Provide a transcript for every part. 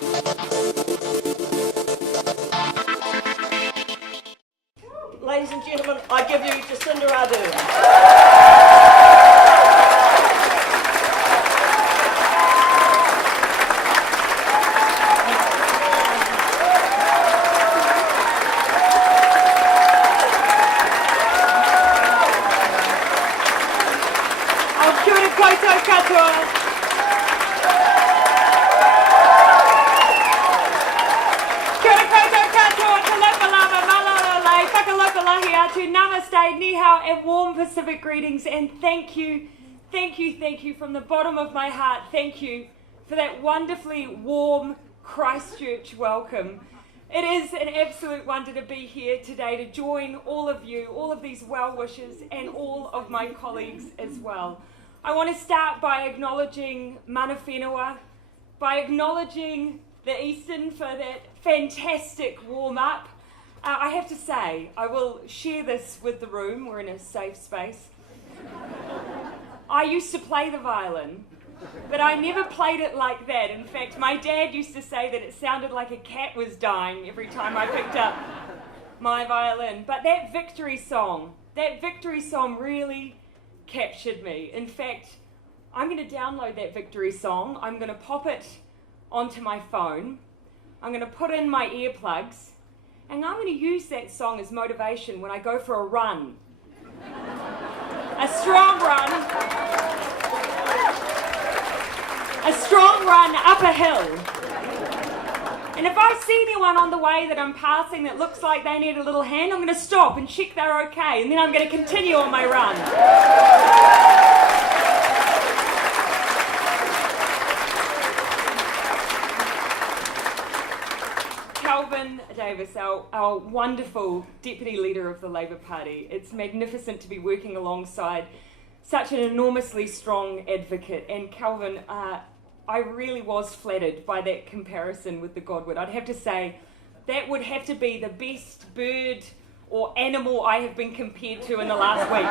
Ladies and gentlemen, I give you Jacinda and Team Labour. Namaste, ni hao, and warm Pacific greetings, and thank you from the bottom of my heart. Thank you for that wonderfully warm Christchurch welcome. It is an absolute wonder to be here today to join all of you, all of these well wishers, and all of my colleagues as well. I want to start by acknowledging Mana Whenua, by acknowledging the Eastern for that fantastic warm-up. I have to say, I will share this with the room. We're in a safe space. I used to play the violin, but I never played it like that. In fact, my dad used to say that it sounded like a cat was dying every time I picked up my violin. But that victory song really captured me. In fact, I'm going to download that victory song. I'm going to pop it onto my phone. I'm going to put in my earplugs. And I'm going to use that song as motivation when I go for a run. A strong run up a hill. And if I see anyone on the way that I'm passing that looks like they need a little hand, I'm going to stop and check they're okay. And then I'm going to continue on my run. Davis, our wonderful Deputy Leader of the Labour Party. It's magnificent to be working alongside such an enormously strong advocate. And Calvin, I really was flattered by that comparison with the Godwit. I'd have to say that would have to be the best bird or animal I have been compared to in the last week.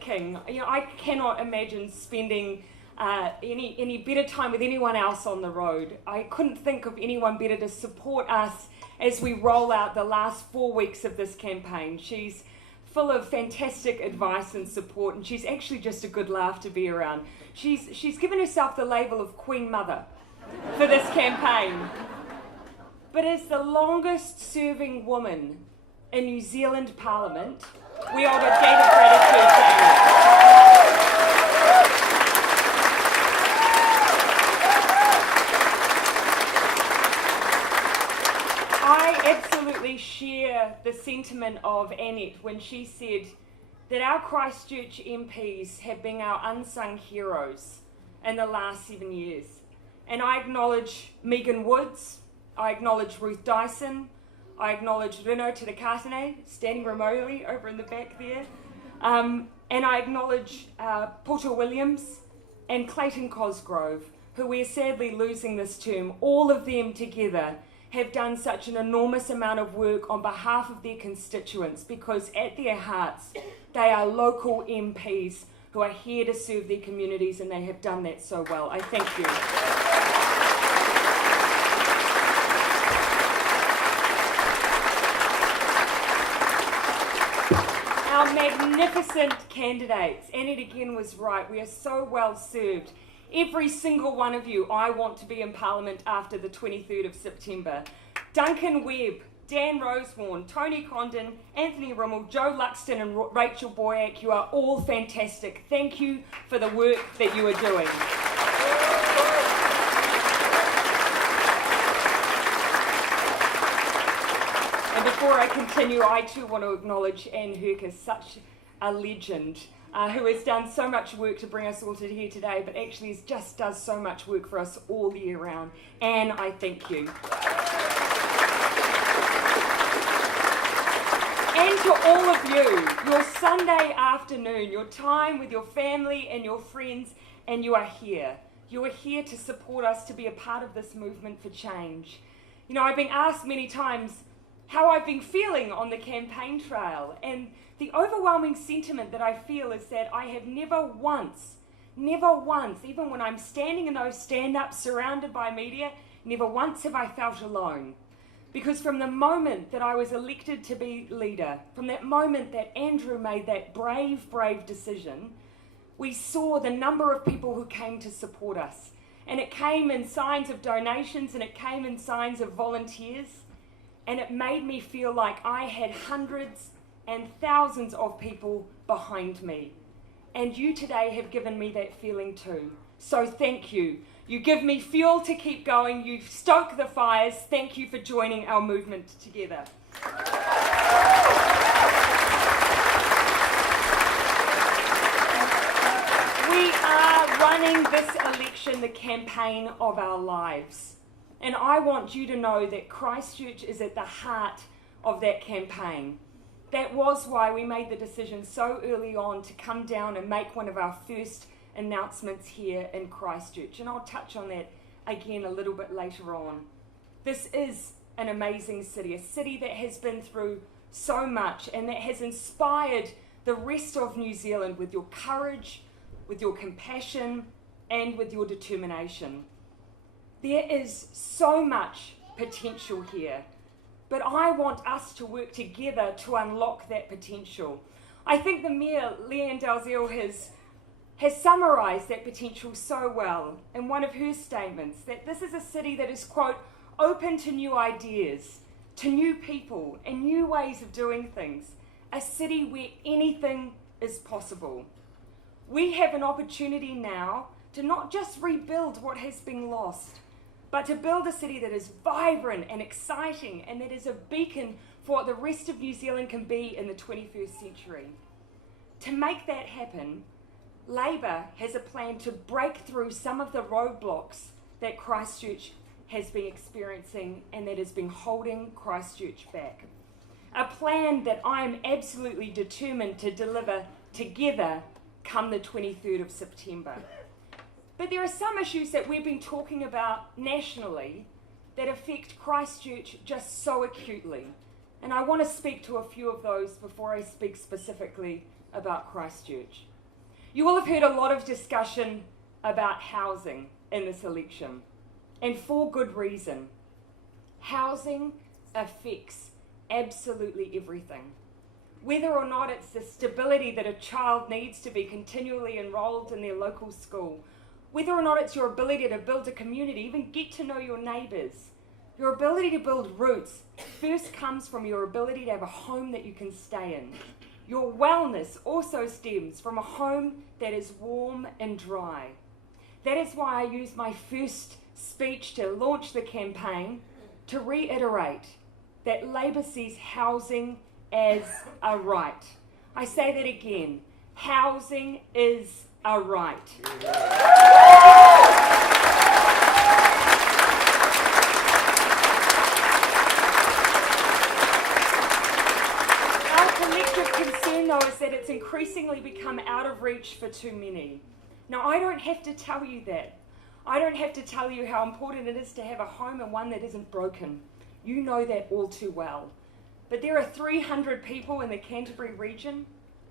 King. I cannot imagine spending any better time with anyone else on the road. I couldn't think of anyone better to support us as we roll out the last 4 weeks of this campaign. She's full of fantastic advice and support, and she's actually just a good laugh to be around. She's given herself the label of Queen Mother for this campaign. But as the longest serving woman in New Zealand Parliament, we hold a debt of gratitude to Annie. I absolutely share the sentiment of Annette when she said that our Christchurch MPs have been our unsung heroes in the last 7 years. And I acknowledge Megan Woods, I acknowledge Ruth Dyson, I acknowledge Rino Tirakatane, standing remotely over in the back there. And I acknowledge Porter Williams and Clayton Cosgrove, who we're sadly losing this term. All of them together have done such an enormous amount of work on behalf of their constituents, because at their hearts, they are local MPs who are here to serve their communities, and they have done that so well. I thank you. Our magnificent candidates. Annette again was right. We are so well served. Every single one of you, I want to be in Parliament after the 23rd of September. Duncan Webb, Dan Rosehorn, Tony Condon, Anthony Rimmel, Joe Luxton and Rachel Boyack, you are all fantastic. Thank you for the work that you are doing. And before I continue, I too want to acknowledge Anne Herk as such a legend who has done so much work to bring us all to here today, but actually just does so much work for us all year round. Anne, I thank you. And to all of you, your Sunday afternoon, your time with your family and your friends, and you are here. You are here to support us, to be a part of this movement for change. You know, I've been asked many times, how I've been feeling on the campaign trail. And the overwhelming sentiment that I feel is that I have never once, even when I'm standing in those stand-ups surrounded by media, never once have I felt alone. Because from the moment that I was elected to be leader, from that moment that Andrew made that brave decision, we saw the number of people who came to support us. And it came in signs of donations, and it came in signs of volunteers. And it made me feel like I had hundreds and thousands of people behind me. And you today have given me that feeling too. So thank you. You give me fuel to keep going. You stoke the fires. Thank you for joining our movement together. We are running this election the campaign of our lives. And I want you to know that Christchurch is at the heart of that campaign. That was why we made the decision so early on to come down and make one of our first announcements here in Christchurch. And I'll touch on that again a little bit later on. This is an amazing city, a city that has been through so much and that has inspired the rest of New Zealand with your courage, with your compassion, and with your determination. There is so much potential here, but I want us to work together to unlock that potential. I think the Mayor, Leanne Dalziel, has summarised that potential so well in one of her statements, that this is a city that is, quote, open to new ideas, to new people and new ways of doing things, a city where anything is possible. We have an opportunity now to not just rebuild what has been lost, but to build a city that is vibrant and exciting and that is a beacon for what the rest of New Zealand can be in the 21st century. To make that happen, Labour has a plan to break through some of the roadblocks that Christchurch has been experiencing and that has been holding Christchurch back. A plan that I am absolutely determined to deliver together come the 23rd of September. But there are some issues that we've been talking about nationally that affect Christchurch just so acutely. And I want to speak to a few of those before I speak specifically about Christchurch. You will have heard a lot of discussion about housing in this election, and for good reason. Housing affects absolutely everything. Whether or not it's the stability that a child needs to be continually enrolled in their local school, whether or not it's your ability to build a community, even get to know your neighbours. Your ability to build roots first comes from your ability to have a home that you can stay in. Your wellness also stems from a home that is warm and dry. That is why I used my first speech to launch the campaign to reiterate that Labour sees housing as a right. I say that again. Housing is a right. Our collective concern, though, is that it's increasingly become out of reach for too many. Now, I don't have to tell you that. I don't have to tell you how important it is to have a home and one that isn't broken. You know that all too well. But there are 300 people in the Canterbury region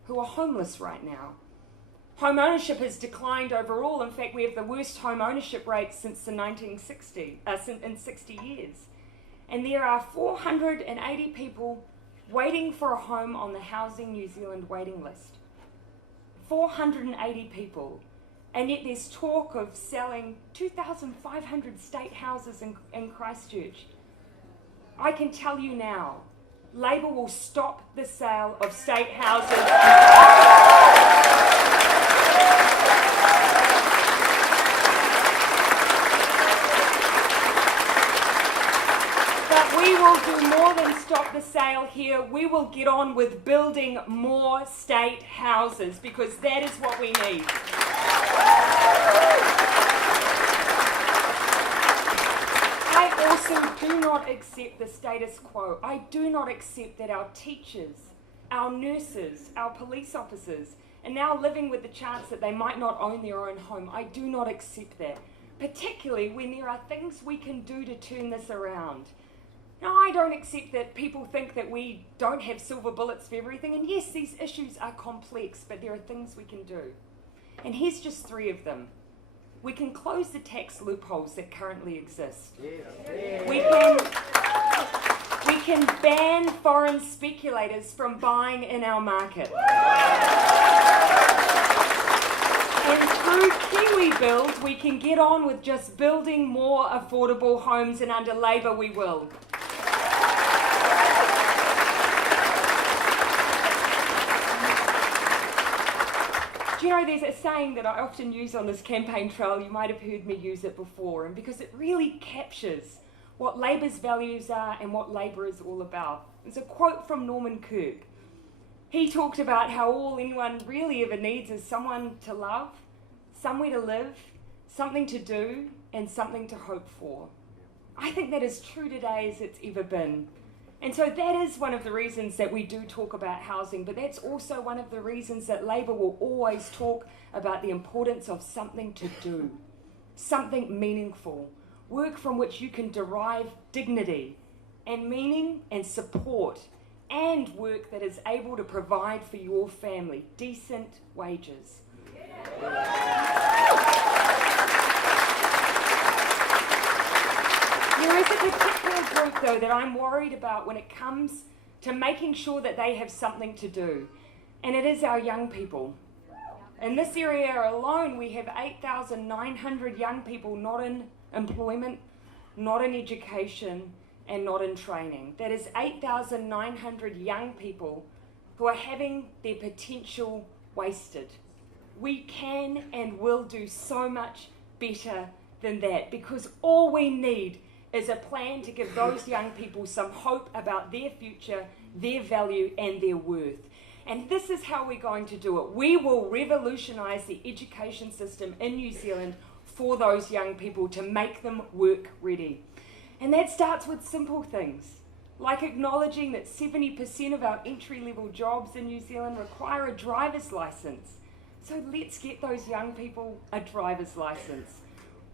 who are homeless right now. Home ownership has declined overall. In fact, we have the worst home ownership rate since the 60 years. And there are 480 people waiting for a home on the Housing New Zealand waiting list. 480 people. And yet there's talk of selling 2,500 state houses in Christchurch. I can tell you now, Labour will stop the sale of state houses. But we will do more than stop the sale here. We will get on with building more state houses because that is what we need. I also do not accept the status quo. I do not accept that our teachers, our nurses, our police officers are now living with the chance that they might not own their own home. I do not accept that, particularly when there are things we can do to turn this around. Now, I don't accept that people think that we don't have silver bullets for everything, and yes, these issues are complex, but there are things we can do. And here's just 3 of them. We can close the tax loopholes that currently exist. We can ban foreign speculators from buying in our market. And through Kiwi Build, we can get on with just building more affordable homes, and under Labour we will. Do you know, there's a saying that I often use on this campaign trail. You might have heard me use it before, and because it really captures what Labour's values are and what Labour is all about. It's a quote from Norman Kirk. He talked about how all anyone really ever needs is someone to love, somewhere to live, something to do, and something to hope for. I think that is true today as it's ever been. And so that is one of the reasons that we do talk about housing, but that's also one of the reasons that Labour will always talk about the importance of something to do, something meaningful, work from which you can derive dignity and meaning and support, and work that is able to provide for your family decent wages. There is a particular group, though, that I'm worried about when it comes to making sure that they have something to do, and it is our young people. In this area alone, we have 8,900 young people not in employment, not in education, and not in training. That is 8,900 young people who are having their potential wasted. We can and will do so much better than that, because all we need is a plan to give those young people some hope about their future, their value, and their worth. And this is how we're going to do it. We will revolutionise the education system in New Zealand for those young people to make them work ready. And that starts with simple things, like acknowledging that 70% of our entry-level jobs in New Zealand require a driver's licence. So let's get those young people a driver's licence.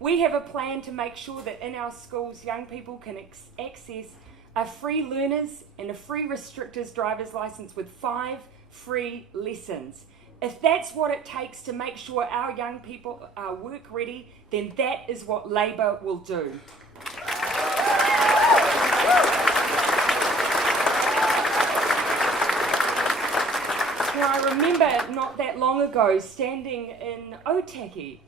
We have a plan to make sure that in our schools, young people can access a free learners and a free restrictors driver's licence with 5 free lessons. If that's what it takes to make sure our young people are work ready, then that is what Labour will do. Now, I remember not that long ago standing in Otaki.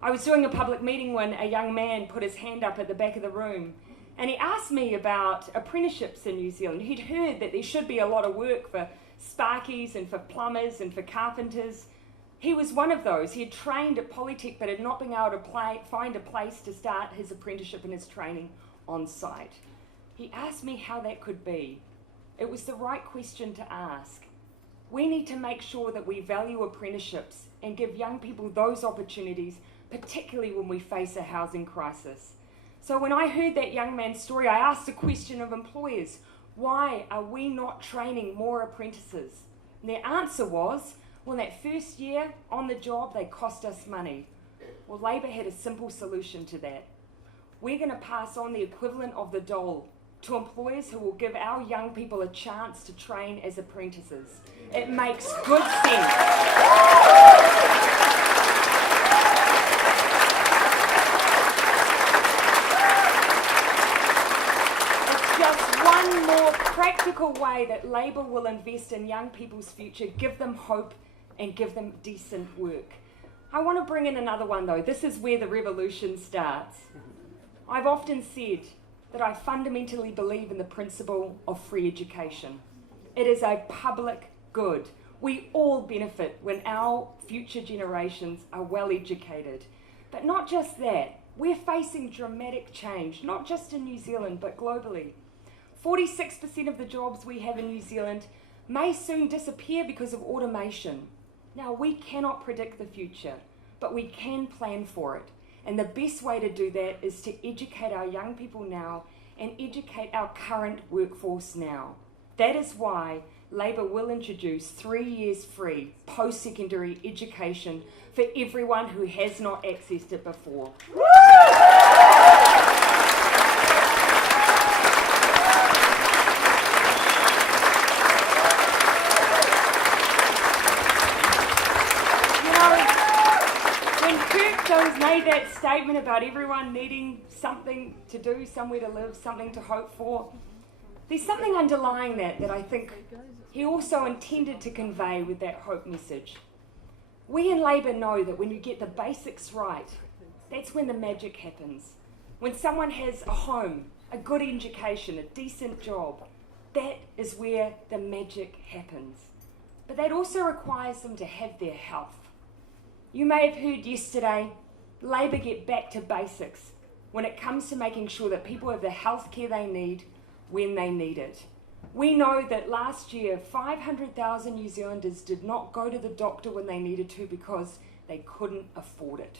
I was doing a public meeting when a young man put his hand up at the back of the room, and he asked me about apprenticeships in New Zealand. He'd heard that there should be a lot of work for sparkies and for plumbers and for carpenters. He was one of those. He had trained at Polytech but had not been able to find a place to start his apprenticeship and his training on site. He asked me how that could be. It was the right question to ask. We need to make sure that we value apprenticeships and give young people those opportunities, particularly when we face a housing crisis. So when I heard that young man's story, I asked the question of employers, why are we not training more apprentices? And their answer was, well, that first year on the job, they cost us money. Well, Labour had a simple solution to that. We're going to pass on the equivalent of the dole to employers who will give our young people a chance to train as apprentices. It makes good sense. One more practical way that Labour will invest in young people's future, give them hope and give them decent work. I want to bring in another one though. This is where the revolution starts. I've often said that I fundamentally believe in the principle of free education. It is a public good. We all benefit when our future generations are well educated. But not just that, we're facing dramatic change, not just in New Zealand, but globally. 46% of the jobs we have in New Zealand may soon disappear because of automation. Now, we cannot predict the future, but we can plan for it. And the best way to do that is to educate our young people now and educate our current workforce now. That is why Labour will introduce 3 years free post-secondary education for everyone who has not accessed it before. has made that statement about everyone needing something to do, somewhere to live, something to hope for, there's something underlying that I think he also intended to convey with that hope message. We in Labour know that when you get the basics right, that's when the magic happens. When someone has a home, a good education, a decent job, that is where the magic happens. But that also requires them to have their health. You may have heard yesterday, Labour get back to basics when it comes to making sure that people have the health care they need when they need it. We know that last year, 500,000 New Zealanders did not go to the doctor when they needed to because they couldn't afford it.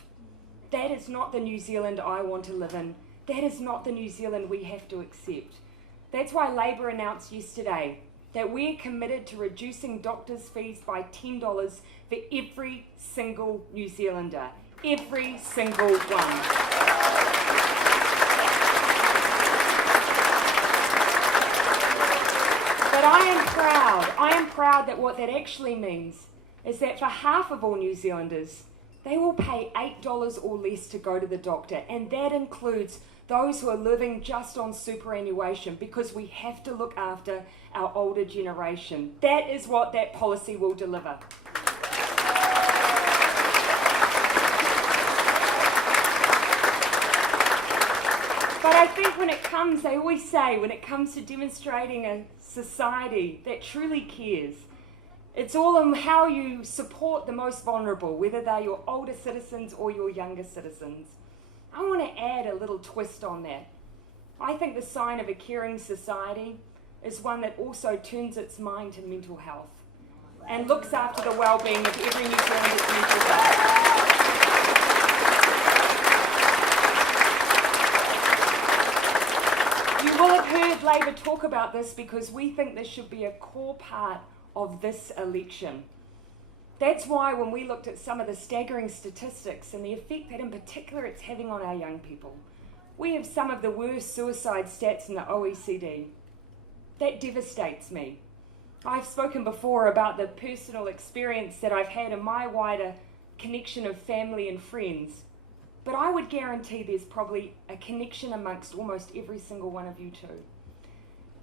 That is not the New Zealand I want to live in. That is not the New Zealand we have to accept. That's why Labour announced yesterday that we're committed to reducing doctors' fees by $10 for every single New Zealander. Every single one. But I am proud that what that actually means is that for half of all New Zealanders, they will pay $8 or less to go to the doctor, and that includes those who are living just on superannuation, because we have to look after our older generation. That is what that policy will deliver. But I think when it comes, they always say, when it comes to demonstrating a society that truly cares, it's all on how you support the most vulnerable, whether they're your older citizens or your younger citizens. I want to add a little twist on that. I think the sign of a caring society is one that also turns its mind to mental health and looks after the well-being of every New Zealander's mental health. You will have heard Labour talk about this because we think this should be a core part of this election. That's why when we looked at some of the staggering statistics and the effect that in particular it's having on our young people, we have some of the worst suicide stats in the OECD. That devastates me. I've spoken before about the personal experience that I've had in my wider connection of family and friends, but I would guarantee there's probably a connection amongst almost every single one of you too.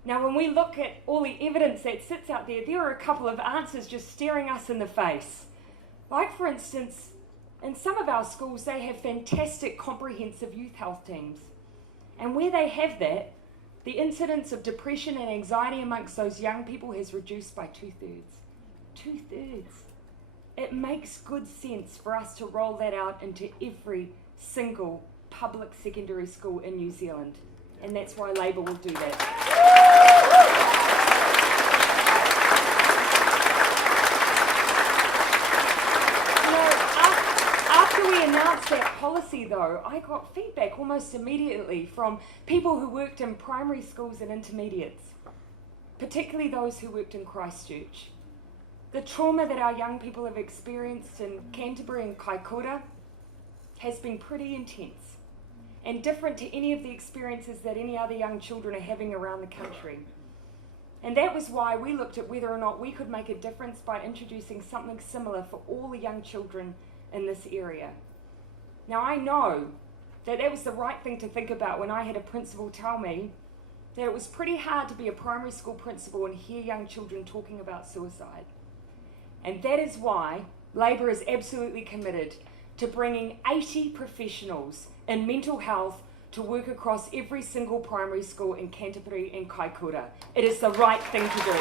Now, when we look at all the evidence that sits out there, there are a couple of answers just staring us in the face. Like, for instance, in some of our schools, they have fantastic comprehensive youth health teams. And where they have that, the incidence of depression and anxiety amongst those young people has reduced by 2/3. 2/3. It makes good sense for us to roll that out into every single public secondary school in New Zealand. And that's why Labour will do that. After we announced that policy, though, I got feedback almost immediately from people who worked in primary schools and intermediates, particularly those who worked in Christchurch. The trauma that our young people have experienced in Canterbury and Kaikoura has been pretty intense and different to any of the experiences that any other young children are having around the country. And that was why we looked at whether or not we could make a difference by introducing something similar for all the young children in this area. Now, I know that that was the right thing to think about when I had a principal tell me that it was pretty hard to be a primary school principal and hear young children talking about suicide. And that is why Labour is absolutely committed to bringing 80 professionals in mental health to work across every single primary school in Canterbury and Kaikoura. It is the right thing to do.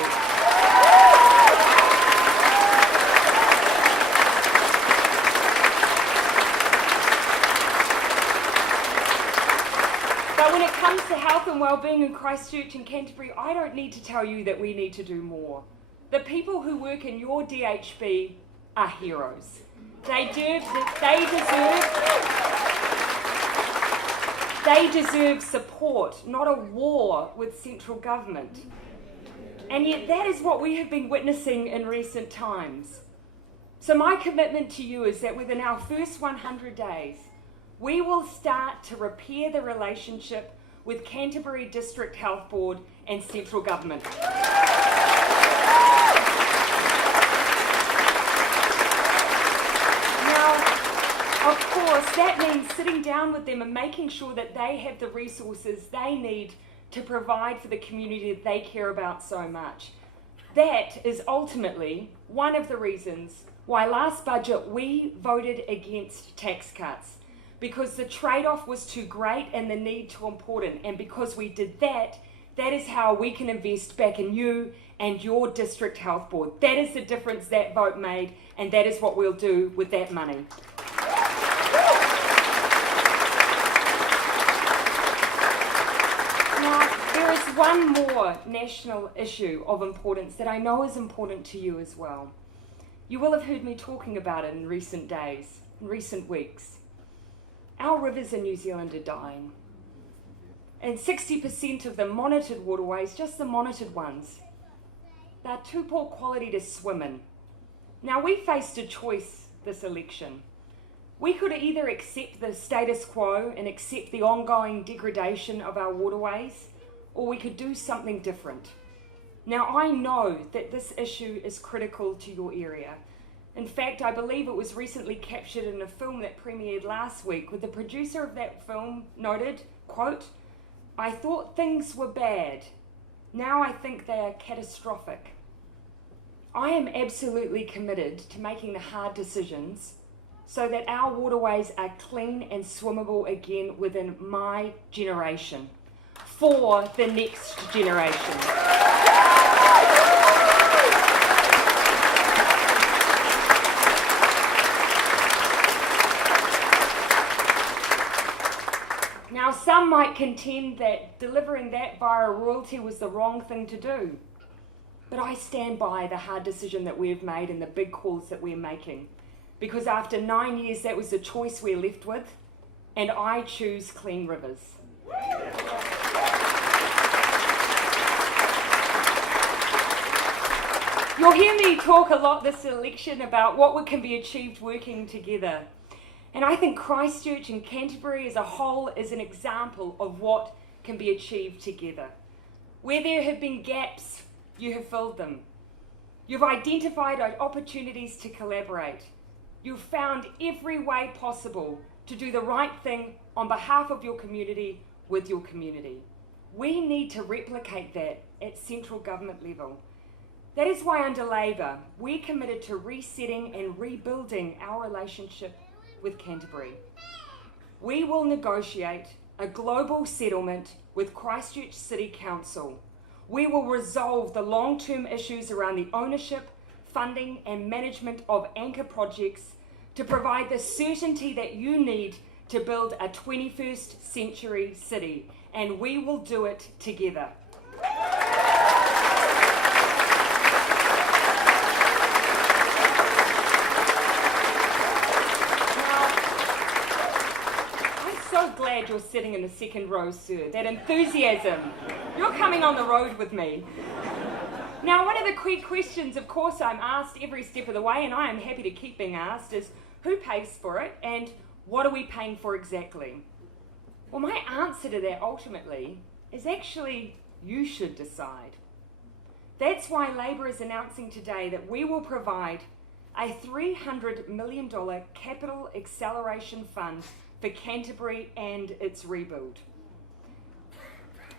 But when it comes to health and well-being in Christchurch and Canterbury, I don't need to tell you that we need to do more. The people who work in your DHB are heroes. They deserve support, not a war with central government. And yet that is what we have been witnessing in recent times. So my commitment to you is that within our first 100 days, we will start to repair the relationship with Canterbury District Health Board and central government. Now, of course, that means sitting down with them and making sure that they have the resources they need to provide for the community that they care about so much. That is ultimately one of the reasons why last budget we voted against tax cuts, because the trade-off was too great and the need too important. And because we did that, that is how we can invest back in you and your district health board. That is the difference that vote made, and that is what we'll do with that money. Now, there is one more national issue of importance that I know is important to you as well. You will have heard me talking about it in recent days, in recent weeks. Our rivers in New Zealand are dying. And 60% of the monitored waterways, just the monitored ones, they're too poor quality to swim in. Now, we faced a choice this election. We could either accept the status quo and accept the ongoing degradation of our waterways, or we could do something different. Now, I know that this issue is critical to your area. In fact, I believe it was recently captured in a film that premiered last week, with the producer of that film noted, quote, "I thought things were bad. Now I think they are catastrophic." I am absolutely committed to making the hard decisions so that our waterways are clean and swimmable again within my generation, for the next generation. Now, some might contend that delivering that via royalty was the wrong thing to do. But I stand by the hard decision that we've made and the big calls that we're making. Because after 9 years, that was the choice we're left with, and I choose clean rivers. You'll hear me talk a lot this election about what can be achieved working together. And I think Christchurch and Canterbury as a whole is an example of what can be achieved together. Where there have been gaps, you have filled them. You've identified opportunities to collaborate. You've found every way possible to do the right thing on behalf of your community with your community. We need to replicate that at central government level. That is why under Labour, we're committed to resetting and rebuilding our relationship with Canterbury. We will negotiate a global settlement with Christchurch City Council. We will resolve the long-term issues around the ownership, funding and management of anchor projects to provide the certainty that you need to build a 21st century city, and we will do it together. Glad you're sitting in the second row, sir. That enthusiasm. You're coming on the road with me. Now, one of the quick questions, of course, I'm asked every step of the way, and I am happy to keep being asked, is who pays for it and what are we paying for exactly? Well, my answer to that ultimately is actually you should decide. That's why Labour is announcing today that we will provide a $300 million capital acceleration fund for Canterbury and its rebuild.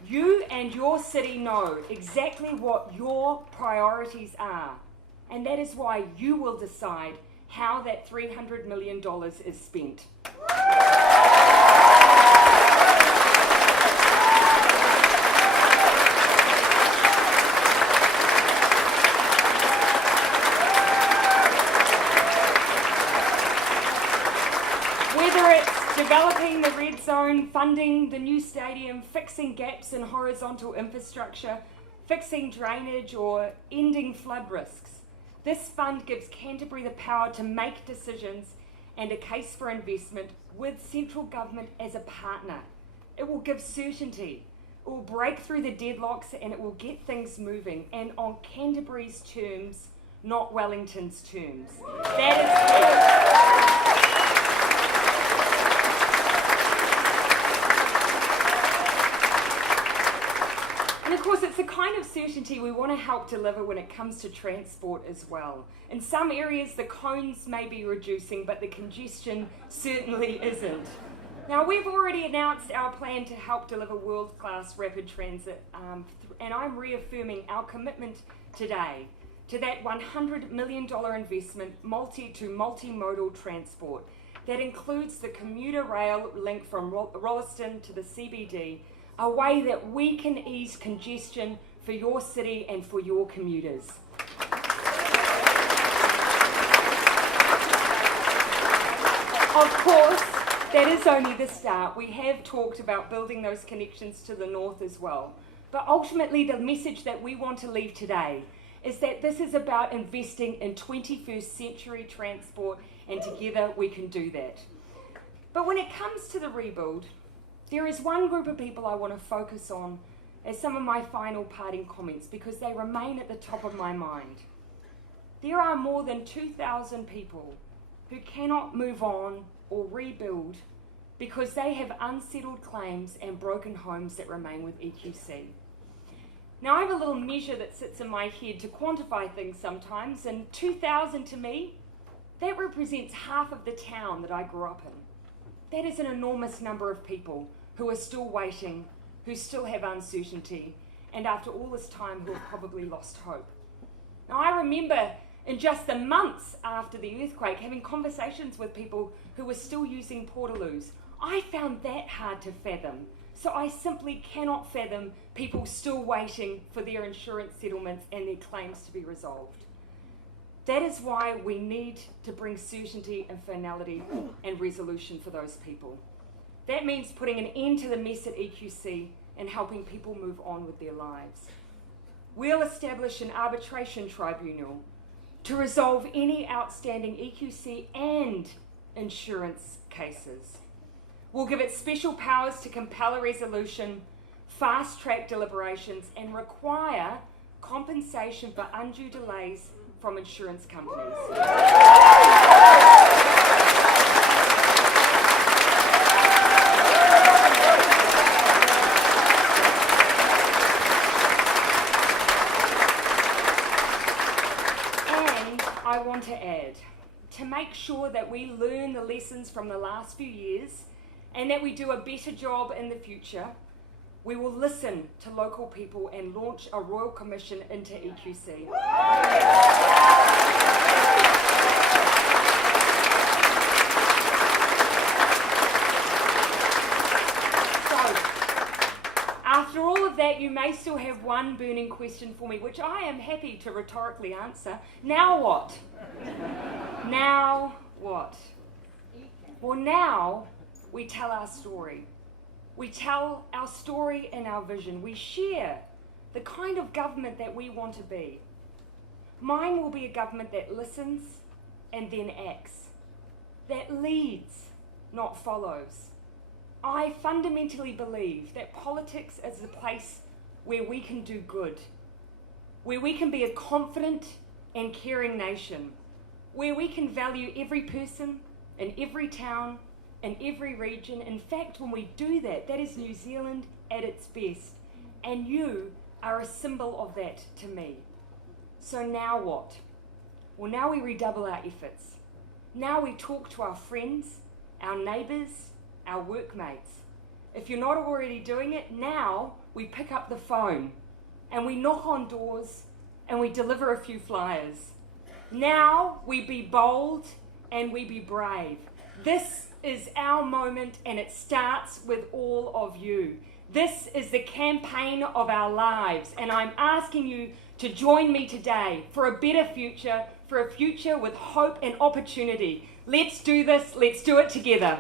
You and your city know exactly what your priorities are, and that is why you will decide how that $300 million is spent. Whether it's developing the red zone, funding the new stadium, fixing gaps in horizontal infrastructure, fixing drainage or ending flood risks, this fund gives Canterbury the power to make decisions and a case for investment with central government as a partner. It will give certainty, it will break through the deadlocks, and it will get things moving, and on Canterbury's terms, not Wellington's terms. That is key. And of course, it's a kind of certainty we want to help deliver when it comes to transport as well. In some areas, the cones may be reducing, but the congestion certainly isn't. Now, we've already announced our plan to help deliver world-class rapid transit, and I'm reaffirming our commitment today to that $100 million investment to multimodal transport that includes the commuter rail link from Rolleston to the CBD, a way that we can ease congestion for your city and for your commuters. Of course, that is only the start. We have talked about building those connections to the north as well. But ultimately, the message that we want to leave today is that this is about investing in 21st century transport, and together we can do that. But when it comes to the rebuild, there is one group of people I want to focus on as some of my final parting comments because they remain at the top of my mind. There are more than 2,000 people who cannot move on or rebuild because they have unsettled claims and broken homes that remain with EQC. Now, I have a little measure that sits in my head to quantify things sometimes, and 2,000 to me, that represents half of the town that I grew up in. That is an enormous number of people who are still waiting, who still have uncertainty, and after all this time who have probably lost hope. Now, I remember in just the months after the earthquake having conversations with people who were still using portaloos. I found that hard to fathom. So I simply cannot fathom people still waiting for their insurance settlements and their claims to be resolved. That is why we need to bring certainty and finality and resolution for those people. That means putting an end to the mess at EQC and helping people move on with their lives. We'll establish an arbitration tribunal to resolve any outstanding EQC and insurance cases. We'll give it special powers to compel a resolution, fast-track deliberations, and require compensation for undue delays from insurance companies. And I want to add, to make sure that we learn the lessons from the last few years and that we do a better job in the future, we will listen to local people and launch a Royal Commission into EQC. After all of that, you may still have one burning question for me, which I am happy to rhetorically answer. Now what? Now what? Well, now we tell our story. We tell our story and our vision. We share the kind of government that we want to be. Mine will be a government that listens and then acts, that leads, not follows. I fundamentally believe that politics is the place where we can do good, where we can be a confident and caring nation, where we can value every person in every town, in every region. In fact, when we do that, that is New Zealand at its best. And you are a symbol of that to me. So now what? Well, now we redouble our efforts. Now we talk to our friends, our neighbours, our workmates. If you're not already doing it, now we pick up the phone and we knock on doors and we deliver a few flyers. Now we be bold and we be brave. This is our moment, and it starts with all of you. This is the campaign of our lives, and I'm asking you to join me today for a better future, for a future with hope and opportunity. Let's do this. Let's do it together.